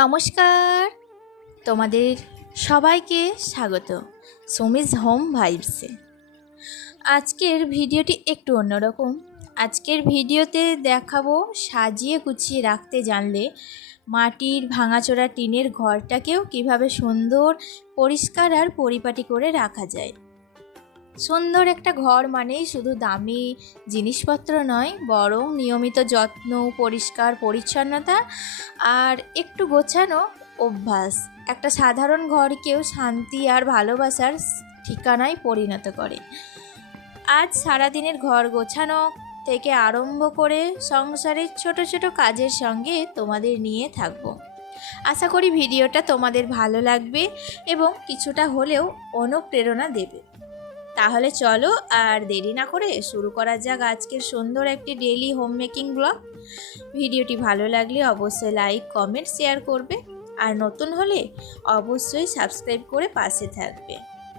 নমস্কার, তোমাদের সবাইকে স্বাগত সুমিজ হোম ভাইবসে। আজকের ভিডিওটি একটু অন্যরকম। আজকের ভিডিওতে দেখাবো সাজিয়ে গুছিয়ে রাখতে জানলে মাটির ভাঙাচোরা টিনের ঘরটাকেও কিভাবে সুন্দর পরিষ্কার আর পরিপাটি করে রাখা যায়। সুন্দর একটা ঘর মানেই শুধু দামি জিনিসপত্র নয়, বরং নিয়মিত যত্ন, পরিষ্কার পরিচ্ছন্নতা আর একটু গোছানো অভ্যাস একটা সাধারণ ঘরকেও শান্তি আর ভালোবাসার ঠিকানায় পরিণত করে। আজ সারাদিনের ঘর গোছানো থেকে আরম্ভ করে সংসারের ছোট ছোট কাজের সঙ্গে তোমাদের নিয়ে থাকবো। আশা করি ভিডিওটা তোমাদের ভালো লাগবে এবং কিছুটা হলেও অনুপ্রেরণা দেবে। তাহলে চলো আর দেরি না করে শুরু করা যাক আজকের সুন্দর একটি ডেইলি হোম মেকিং ব্লগ। ভিডিওটি ভালো লাগলে অবশ্যই লাইক, কমেন্ট, শেয়ার করবে আর নতুন হলে অবশ্যই সাবস্ক্রাইব করে পাশে থাকবে।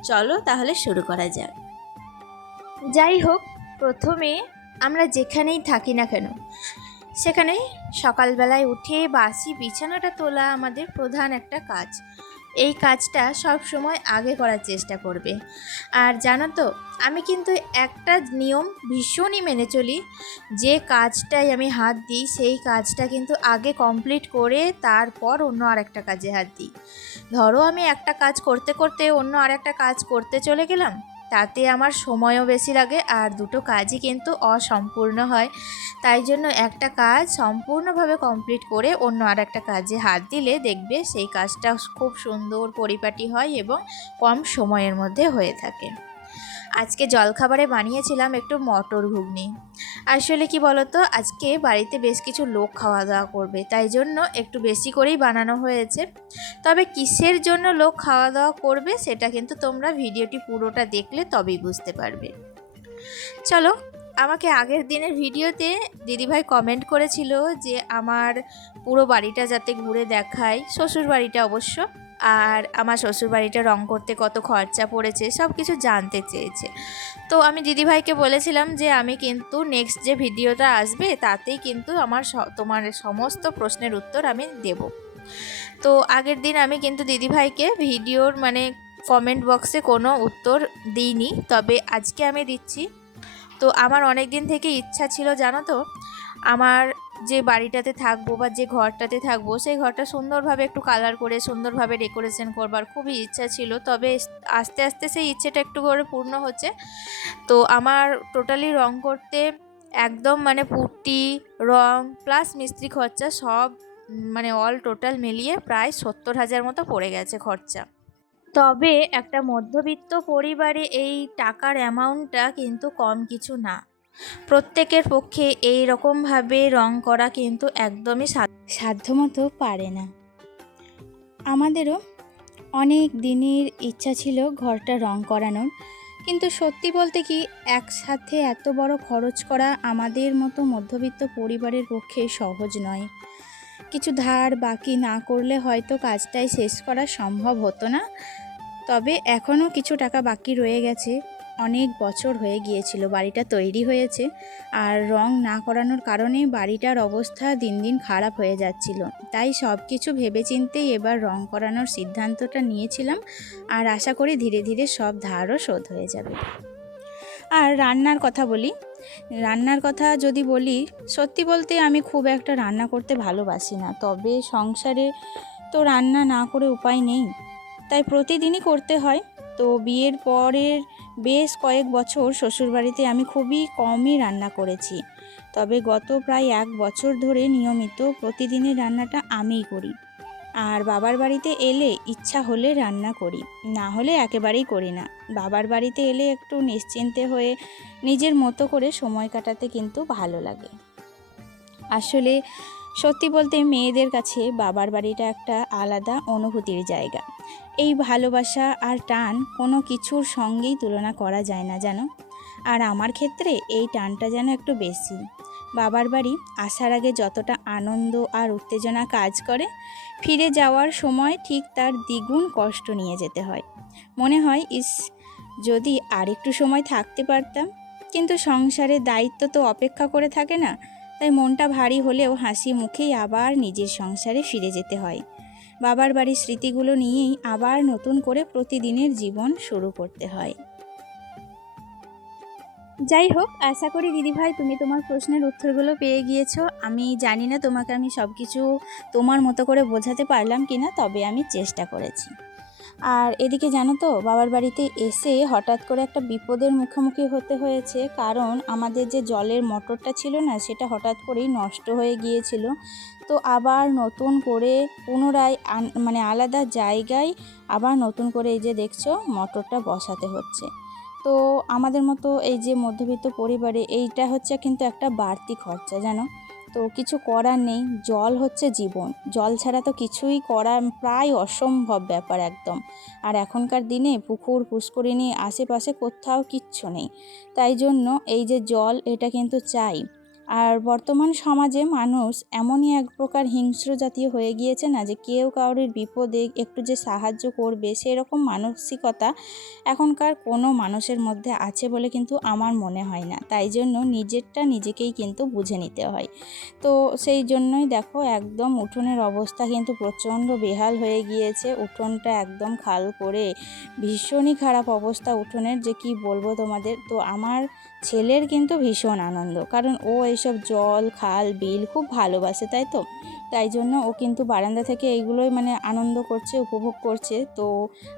চলো তাহলে শুরু করা যাক। যাই হোক, প্রথমে আমরা যেখানেই থাকি না কেন সেখানে সকালবেলায় উঠে বাসি বিছানাটা তোলা আমাদের প্রধান একটা কাজ। এই কাজটা সব সময় আগে করার চেষ্টা করবে। আর জানো তো, আমি কিন্তু একটা নিয়ম ভীষণই মেনে চলি, যে কাজটাই আমি হাত দিই সেই কাজটা কিন্তু আগে কমপ্লিট করে তারপর অন্য আরেকটা কাজে হাত দিই। ধরো আমি একটা কাজ করতে করতে অন্য আরেকটা কাজ করতে চলে গেলাম, তাতে আমার সময়ও বেশি লাগে আর দুটো কাজই কিন্তু অসম্পূর্ণ হয়। তাই জন্য একটা কাজ সম্পূর্ণভাবে কমপ্লিট করে অন্য আর একটা কাজে হাত দিলে দেখবে সেই কাজটা খুব সুন্দর পরিপাটি হয় এবং কম সময়ের মধ্যে হয়ে থাকে। আজকে জলখাবারে বানিয়েছিলাম একটু মটর ঘুগনি। আসলে কি বলতো, আজকে বাড়িতে বেশ কিছু লোক খাওয়া দাওয়া করবে, তাই জন্য একটু বেশি করেই বানানো হয়েছে। তবে কিসের জন্য লোক খাওয়া দাওয়া করবে সেটা কিন্তু তোমরা ভিডিওটি পুরোটা দেখলে তবেই বুঝতে পারবে। চলো, আমাকে আগের দিনের ভিডিওতে দিদিভাই কমেন্ট করেছিল যে আমার পুরো বাড়িটা যাতে ঘুরে দেখাই, শ্বশুর বাড়িটা অবশ্য, আর আমার শ্বশুর বাড়িটা রং করতে কত খরচা পড়েছে সব কিছু জানতে চেয়েছে। তো আমি দিদিভাইকে বলেছিলাম যে আমি কিন্তু নেক্সট যে ভিডিওটা আসবে তাতেই কিন্তু তোমার সমস্ত প্রশ্নের উত্তর আমি দেব। তো আগের দিন আমি কিন্তু দিদিভাইকে ভিডিওর কমেন্ট বক্সে কোনো উত্তর দিইনি, তবে আজকে আমি দিচ্ছি। তো আমার অনেক দিন থেকে ইচ্ছা ছিল, জানো তো, আমার যে বাড়িটাতে থাকবো বা যে ঘরটাতে থাকবো সেই ঘরটা সুন্দরভাবে একটু কালার করে সুন্দরভাবে ডেকোরেশন করবার খুবই ইচ্ছা ছিল। তবে আস্তে আস্তে সেই ইচ্ছেটা একটু করে পূর্ণ হচ্ছে। তো আমার টোটালি রং করতে একদম পুট্টি, রং প্লাস মিস্ত্রি খরচা সব অল টোটাল মিলিয়ে প্রায় 70,000 মতো পড়ে গেছে খরচা। তবে একটা মধ্যবিত্ত পরিবারে এই টাকার অ্যামাউন্টটা কিন্তু কম কিছু না। প্রত্যেকের পক্ষে এই রকমভাবে রং করা কিন্তু একদমই সাধ্যমতো পারে না। আমাদেরও অনেক দিনের ইচ্ছা ছিল ঘরটা রং করানোর, কিন্তু সত্যি বলতে কি একসাথে এত বড় খরচ করা আমাদের মতো মধ্যবিত্ত পরিবারের পক্ষে সহজ নয়। কিছু ধার বাকি না করলে হয়তো কাজটাই শেষ করা সম্ভব হতো না। তবে এখনও কিছু টাকা বাকি রয়ে গেছে। অনেক বছর হয়ে গিয়েছিল বাড়িটা তৈরি হয়েছে, আর রং না করানোর কারণে বাড়িটার অবস্থা দিন দিন খারাপ হয়ে যাচ্ছিল। তাই সব কিছু ভেবেচিন্তেই এবার রং করানোর সিদ্ধান্তটা নিয়েছিলাম, আর আশা করি ধীরে ধীরে সব ধারও শোধ হয়ে যাবে। আর রান্নার কথা যদি বলি, সত্যি বলতে আমি খুব একটা রান্না করতে ভালোবাসি না। তবে সংসারে তো রান্না না করে উপায় নেই, তাই প্রতিদিনই করতে হয়। তো বিয়ের পরের বেশ কয়েক বছর শ্বশুরবাড়িতে আমি খুবই কমই রান্না করেছি। তবে গত প্রায় 1 বছর ধরে নিয়মিত প্রতিদিনের রান্নাটা আমিই করি। আর বাবার বাড়িতে এলে ইচ্ছা হলে রান্না করি, না হলে একেবারেই করি না। বাবার বাড়িতে এলে একটু নিশ্চিন্তে হয়ে নিজের মতো করে সময় কাটাতে কিন্তু ভালো লাগে। আসলে সত্যি বলতে মেয়েদের কাছে বাবার বাড়িটা একটা আলাদা অনুভূতির জায়গা। এই ভালোবাসা আর টান কোনো কিছুর সঙ্গেই তুলনা করা যায় না জানো। আর আমার ক্ষেত্রে এই টানটা যেন একটু বেশি। বাবার বাড়ি আসার আগে যতটা আনন্দ আর উত্তেজনা কাজ করে, ফিরে যাওয়ার সময় ঠিক তার দ্বিগুণ কষ্ট নিয়ে যেতে হয়। মনে হয় যদি আরেকটু সময় থাকতে পারতাম, কিন্তু সংসারের দায়িত্ব তো অপেক্ষা করে থাকে না। তাই মনটা ভারী হলেও হাসি মুখেই আবার নিজের সংসারে ফিরে যেতে হয়। বাবার বাড়ির স্মৃতিগুলো নিয়েই আবার নতুন করে প্রতিদিনের জীবন শুরু করতে হয়। যাই হোক, আশা করি দিদিভাই তুমি তোমার প্রশ্নের উত্তরগুলো পেয়ে গিয়েছো। আমি জানি না তোমাকে আমি সব কিছু তোমার মতো করে বোঝাতে পারলাম কিনা, তবে আমি চেষ্টা করেছি। আর এদিকে জানো তো, বাবার বাড়িতে এসে হঠাৎ করে একটা বিপদের মুখোমুখি হতে হয়েছে, কারণ আমাদের যে জলের মোটরটা ছিল না, সেটা হঠাৎ করেই নষ্ট হয়ে গিয়েছিল। তো আবার নতুন করে পুনরায় মানে আলাদা জায়গায় আবার নতুন করে এই যে দেখছো মোটরটা বসাতে হচ্ছে। তো আমাদের মতো এই যে মধ্যবিত্ত পরিবারে এইটা হচ্ছে কিন্তু একটা বাড়তি খরচা, জানো তো। কিছু করার নেই, জল হচ্ছে জীবন, জল ছাড়া তো কিছুই করা প্রায় অসম্ভব ব্যাপার একদম। আর এখনকার দিনে পুকুর পুষ্করিণী আশেপাশে কোথাও কিচ্ছু নেই, তাই জন্য এই যে জল এটা কিন্তু চাই। আর বর্তমান সমাজে মানুষ এমনই এক প্রকার হিংস্র জাতীয় হয়ে গিয়েছে না, যে কেউ কারোর বিপদে একটু যে সাহায্য করবে সেরকম মানসিকতা এখনকার কোনো মানুষের মধ্যে আছে বলে কিন্তু আমার মনে হয় না। তাই জন্য নিজেরটা নিজেকেই কিন্তু বুঝে নিতে হয়। তো সেই জন্যই দেখো একদম উঠোনের অবস্থা কিন্তু প্রচণ্ড বেহাল হয়ে গিয়েছে। উঠোনটা একদম খাল করে ভীষণই খারাপ অবস্থা উঠোনের, যে কি বলবো তোমাদের। তো আমার ছেলের কিন্তু ভীষণ আনন্দ, কারণ ও এইসব জল খাল বিল খুব ভালোবাসে, তাই তো। তাই জন্য ও কিন্তু বারান্দা থেকে এইগুলোই মানে আনন্দ করছে, উপভোগ করছে। তো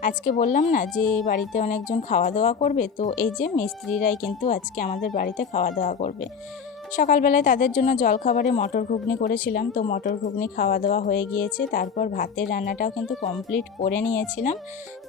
আজকে বললাম না যে বাড়িতে অনেকজন খাওয়া দাওয়া করবে, তো এই যে মিস্ত্রিরাই কিন্তু আজকে আমাদের বাড়িতে খাওয়া দাওয়া করবে। সকালবেলায় তাদের জন্য জলখাবারে মটর ঘুগনি করেছিলাম, তো মটর ঘুগনি খাওয়া দাওয়া হয়ে গিয়েছে। তারপর ভাতের রান্নাটাও কিন্তু কমপ্লিট করে নিয়েছিলাম।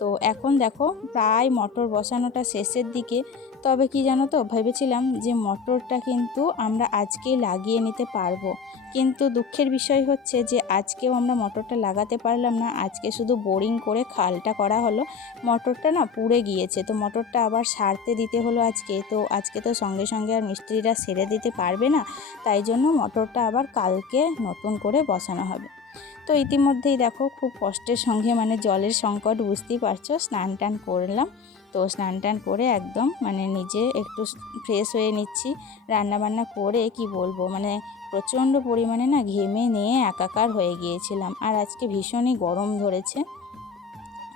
তো এখন দেখো প্রায় মটর বসানোটা শেষের দিকে। তবে কি জানো তো, ভেবেছিলাম যে মটরটা কিন্তু আমরা আজকেই লাগিয়ে নিতে পারবো, কিন্তু দুঃখের বিষয় হচ্ছে যে আজকেও আমরা মটরটা লাগাতে পারলাম না। আজকে শুধু বোরিং করে খালটা করা হলো, মটরটা না পুড়ে গিয়েছে। তো মটরটা আবার সারতে দিতে হলো আজকে। তো আজকে তো সঙ্গে সঙ্গে আর মিস্ত্রিরা সেরে দিতে পারবে না, তাই জন্য মটরটা আবার কালকে নতুন করে বসানো হবে। তো ইতিমধ্যেই দেখো খুব কষ্টের সঙ্গে মানে জলের সংকট বুঝতেই পারছো, স্নান টান করলাম। তো স্নান টান করে একদম মানে নিজে একটু ফ্রেশ হয়ে নিচ্ছি। রান্নাবান্না করে কি বলবো, মানে প্রচণ্ড পরিমাণে না ঘেমে নিয়ে একাকার হয়ে গিয়েছিলাম। আর আজকে ভীষণই গরম ধরেছে।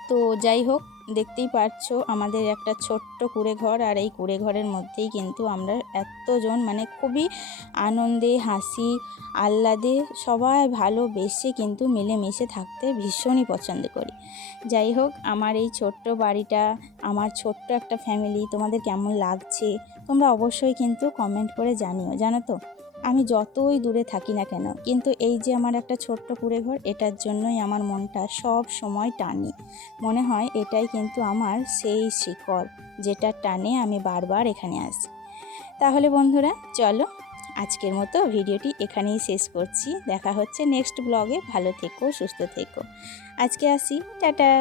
তো যাই হোক, দেখতেই পাচ্ছো আমাদের একটা ছোট্ট কুঁড়ে ঘর, আর এই কুঁড়ে ঘরের মধ্যেই কিন্তু আমরা এতজন মানে খুবই আনন্দে হাসি আহ্লাদে সবাই ভালোবেসে কিন্তু মিলেমিশে থাকতে ভীষণই পছন্দ করি। যাই হোক, আমার এই ছোট্ট বাড়িটা, আমার ছোট্ট একটা ফ্যামিলি তোমাদের কেমন লাগছে তোমরা অবশ্যই কিন্তু কমেন্ট করে জানিও। জানো তো, আমি যতই দূরে থাকি না কেন, কিন্তু এই যে আমার একটা ছোট্ট কুঁড়ে ঘর, এটার জন্যই আমার মনটা সব সময় টানে। মনে হয় এটাই কিন্তু আমার সেই শিকড়, যেটা টানে আমি বারবার এখানে আসি। তাহলে বন্ধুরা চলো, আজকের মতো ভিডিওটি এখানেই শেষ করছি। দেখা হচ্ছে নেক্সট ব্লগে। ভালো থেকো, সুস্থ থেকো। আজকে আসি, টাটা।